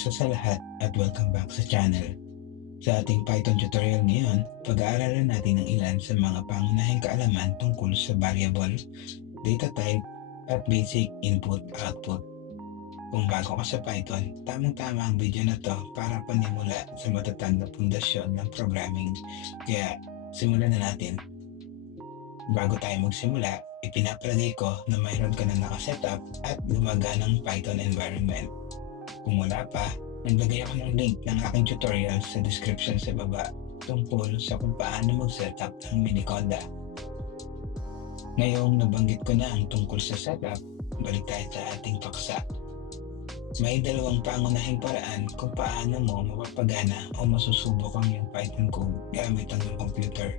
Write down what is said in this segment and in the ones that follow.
Kamusta sa lahat at welcome back sa channel. Sa ating Python tutorial ngayon, pag-aaralan natin ang ilan sa mga pangunahing kaalaman tungkol sa variable, data type, at basic input-output. Kung bago ka sa Python, tamang-tama ang video na to para panimula sa matatag na pundasyon ng programming. Kaya simulan na natin. Bago tayo magsimula, ipinapalagay ko na mayroon ka na nakasetup at gumaganang Python environment. Kung wala pa, naglagay ako ng link ng aking tutorial sa description sa baba tungkol sa kung paano mag-setup ng Miniconda. Ngayong nabanggit ko na ang tungkol sa setup, balik tayo sa ating paksa. May dalawang pangunahing paraan kung paano mo mapapagana o masusubok ang iyong Python code gamit ang iyong computer.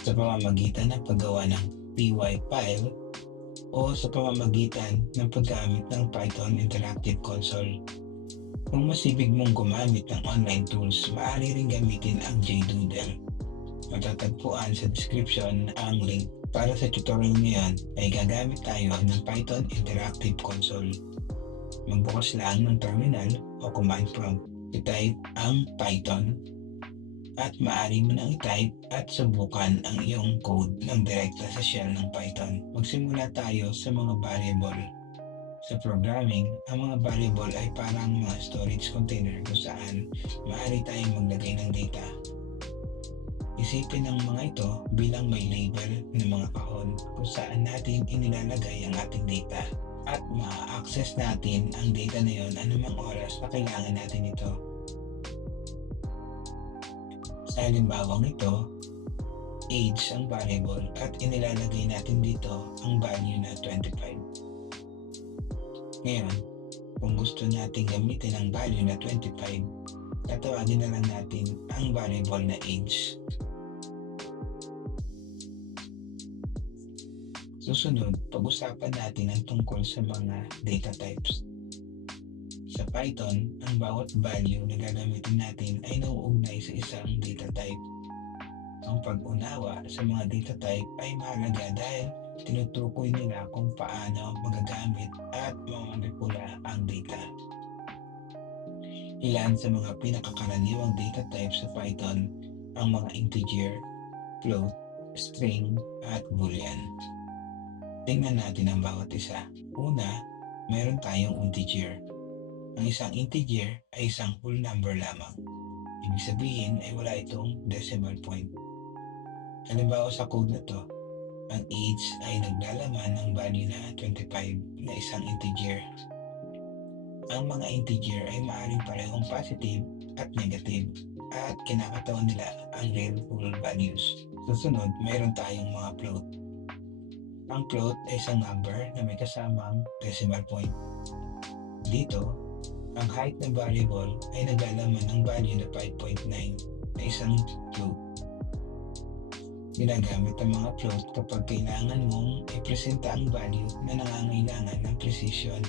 Sa pamamagitan ng paggawa ng py file o sa pamamagitan ng paggamit ng Python Interactive Console. Kung masibig mong gumamit ng online tools, maaari ring gamitin ang JDoodle. Matatagpuan sa description ang link. Para sa tutorial ngayon ay gagamit tayo ng Python Interactive Console. Magbukas lang ng terminal o command prompt. I-type ang Python at maaari mo nang i-type at subukan ang iyong code ng direkta sa shell ng Python. Magsimula tayo sa mga variable. Sa programming, ang mga variable ay parang mga storage container kung saan maaari tayong maglagay ng data. Isipin ang mga ito bilang may label ng mga kahon kung saan natin inilalagay ang ating data at ma-access natin ang data na yon anumang oras na kailangan natin ito. Sa halimbawang ito, age ang variable at inilalagay natin dito ang value na 25. Ngayon, kung gusto natin gamitin ang value na 25, tatawagin na lang natin ang variable na age. Susunod, pag-usapan natin ang tungkol sa mga data types. Sa Python, ang bawat value na gagamitin natin ay nauugnay sa isang data type. Ang pag-unawa sa mga data type ay mahalaga dahil tinutukoy nila kung paano magagamit at mamanipula ang data. Ilan sa mga pinakakaraniwang data types sa Python ang mga integer, float, string, at boolean. Tingnan natin ang bawat isa. Una, meron tayong integer. Ang isang integer ay isang whole number lamang. Ibig sabihin ay wala itong decimal point. Halimbawa sa code na to, ang age ay naglalaman ng value na 25 na isang integer. Ang mga integer ay maaaring parehong positive at negative at kinakatawan nila ang real whole values. Susunod, meron tayong mga float. Ang float ay isang number na may kasamang decimal point. Dito, ang height ng variable ay naglalaman ng value na 5.9 na isang float. Ginagamit ang mga float kapag kailangan mong ipresenta ang value na nangangailangan ng precision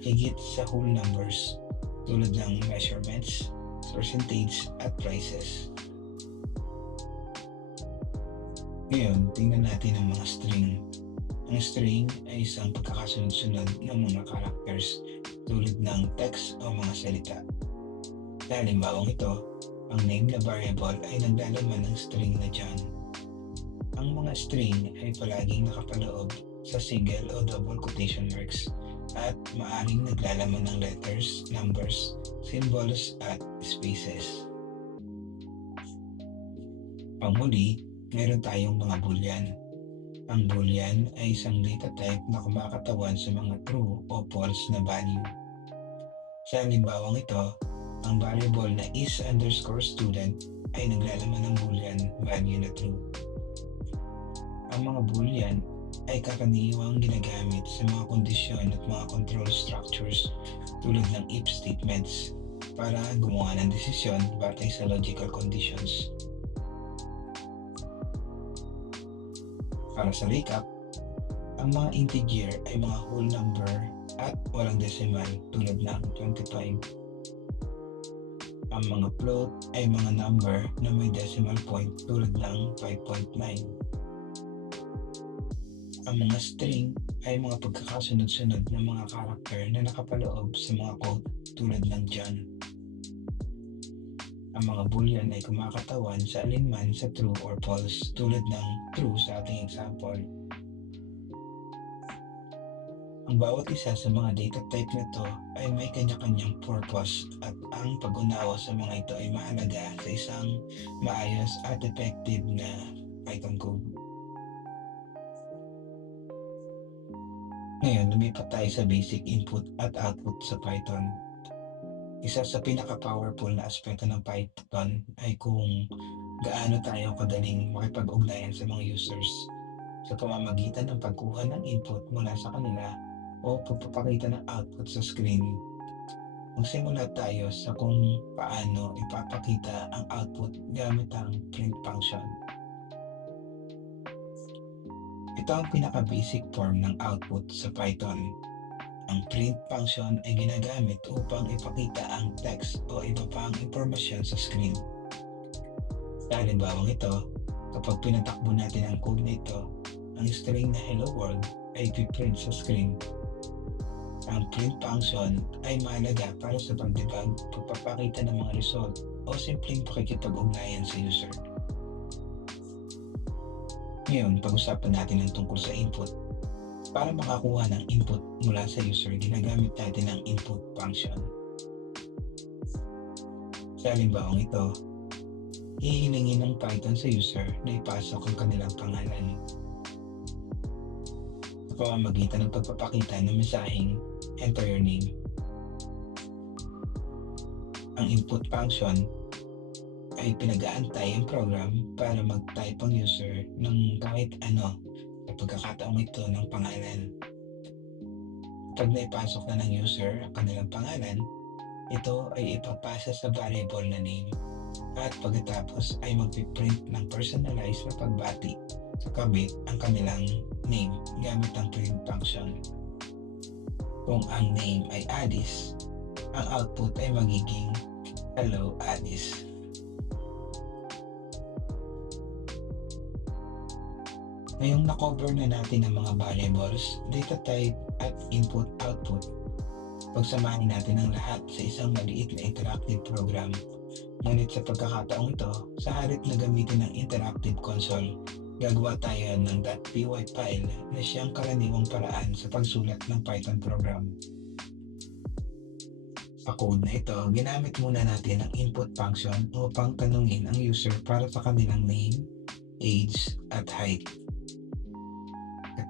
higit sa whole numbers tulad ng measurements, percentage, at prices. Ngayon, tingnan natin ang mga string. Ang string ay isang pagkakasunod-sunod ng mga characters tulad ng text o mga salita. Sa halimbawang ito, ang name na variable ay naglalaman ng string na John. Ang mga string ay palaging nakapaloob sa single o double quotation marks at maaring naglalaman ng letters, numbers, symbols, at spaces. Panghuli, meron tayong mga boolean. Ang boolean ay isang data type na kumakatawan sa mga true o false na value. Sa halimbawang ito, ang variable na is_student ay naglalaman ng boolean value na true. Ang mga boolean ay karaniwang ginagamit sa mga kondisyon at mga control structures tulad ng if statements para gumawa ng desisyon batay sa logical conditions. Para sa recap, ang mga integer ay mga whole number at walang decimal tulad ng 25. Ang mga float ay mga number na may decimal point tulad ng 5.9. Ang mga string ay mga pagkakasunod-sunod ng mga karakter na nakapaloob sa mga code tulad ng John. Ang mga boolean ay kumakatawan sa alinman sa true or false tulad ng true sa ating example. Ang bawat isa sa mga data type na to ay may kanya-kanyang purpose at ang pag-unawa sa mga ito ay mahalaga sa isang maayos at effective na Python code. Ngayon, lumipat tayo sa basic input at output sa Python. Isa sa pinaka-powerful na aspeto ng Python ay kung gaano tayo kadaling makipag-ugnayan sa mga users sa pamamagitan ng pagkuha ng input mula sa kanila o pagpapakita ng output sa screen. Magsimula tayo sa kung paano ipapakita ang output gamit ang print function. Ito ang pinaka-basic form ng output sa Python. Ang print function ay ginagamit upang ipakita ang text o iba pang impormasyon sa screen. Sa halimbawang ito, kapag pinatakbo natin ang code na ito, ang string na hello world ay ipiprint sa screen. Ang print function ay mahalaga para sa pagdebug, pagpapakita ng mga result o simpleng pakikipag-ugnayan sa user. Ngayon, pag-usapan natin ang tungkol sa input. Para makakuha ng input mula sa user, ginagamit natin ang input function. Sa halimbawang ito, hihilingin ng Python sa user na ipasok ang kanilang pangalan sa pamamagitan ng pagpapakita ng mensaheng enter your name. Ang input function ay pinag-aantay ang program para mag-type ang user ng kahit ano sa pagkakataong ito ng pangalan. Pag naipasok na ng user ang kanilang pangalan, ito ay ipapasa sa variable na name at pagkatapos ay magpiprint ng personalized na pagbati sa kabit ang kanilang name gamit ang print function. Kung ang name ay Alice, ang output ay magiging hello Alice. Ngayong na-cover na natin ang mga variables, data type at input-output, pagsamahin natin ang lahat sa isang maliit na interactive program. Ngunit sa pagkakataong ito, sa halip na gamitin ng interactive console, gagawa tayo ng .py file na siyang karaniwang paraan sa pagsulat ng Python program. Sa code na ito, ginamit muna natin ang input function upang tanungin ang user para sa kanilang name, age, at height.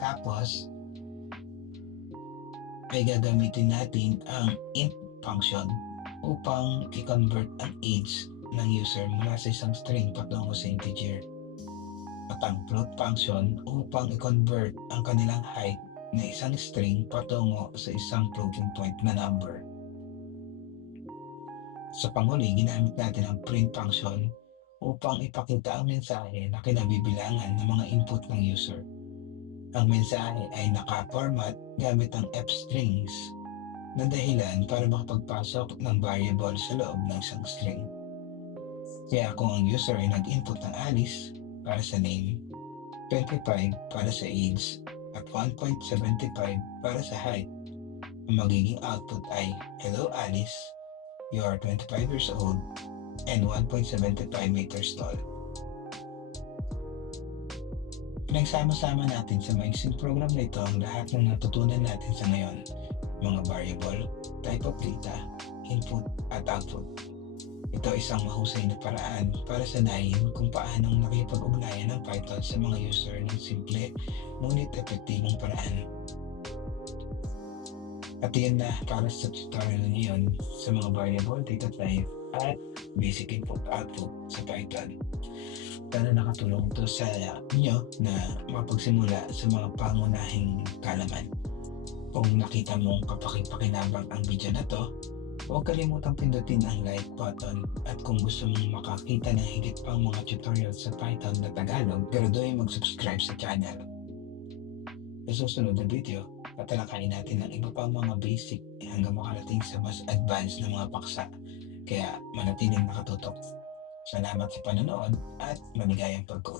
Tapos, ay gagamitin natin ang int function upang i-convert ang age ng user mula sa isang string patungo sa integer. At ang float function upang i-convert ang kanilang height na isang string patungo sa isang floating point na number. Sa panghuli, ginamit natin ang print function upang ipakita ang mensahe na kinabibilangan ng mga input ng user. Ang mensahe ay naka-format gamit ang f-strings na dahilan para makapagpasok ng variable sa loob ng isang string. Kaya kung ang user ay nag-input ng Alice para sa name, 25 para sa age, at 1.75 para sa height, ang magiging output ay hello Alice, you are 25 years old and 1.75 meters tall. Pinagsama-sama natin sa maiksing program na ito ang lahat ng natutunan natin sa ngayon, mga variable, type of data, input at output. Ito isang mahusay na paraan para sanayin kung paanong nakipag-ugnayan ng Python sa mga user ng simple ngunit epektibong paraan. At yun na para sa tutorial ngayon sa mga variable, data type at basic input-output sa Python. Sana nakatulong ito sa inyo na mapagsimula sa mga pangunahing kalaman. Kung nakita mong kapakipakinabang ang video na to, huwag kalimutang pindutin ang like button at kung gusto mong makakita ng higit pang mga tutorials sa Python na Tagalog, graduhin mag-subscribe sa channel. Sa susunod na video, tatalakayin natin ang iba pang mga basic hanggang makarating sa mas advanced na mga paksa. Kaya manatiling nakatutok. Salamat sa panonood at maligayang pag-code.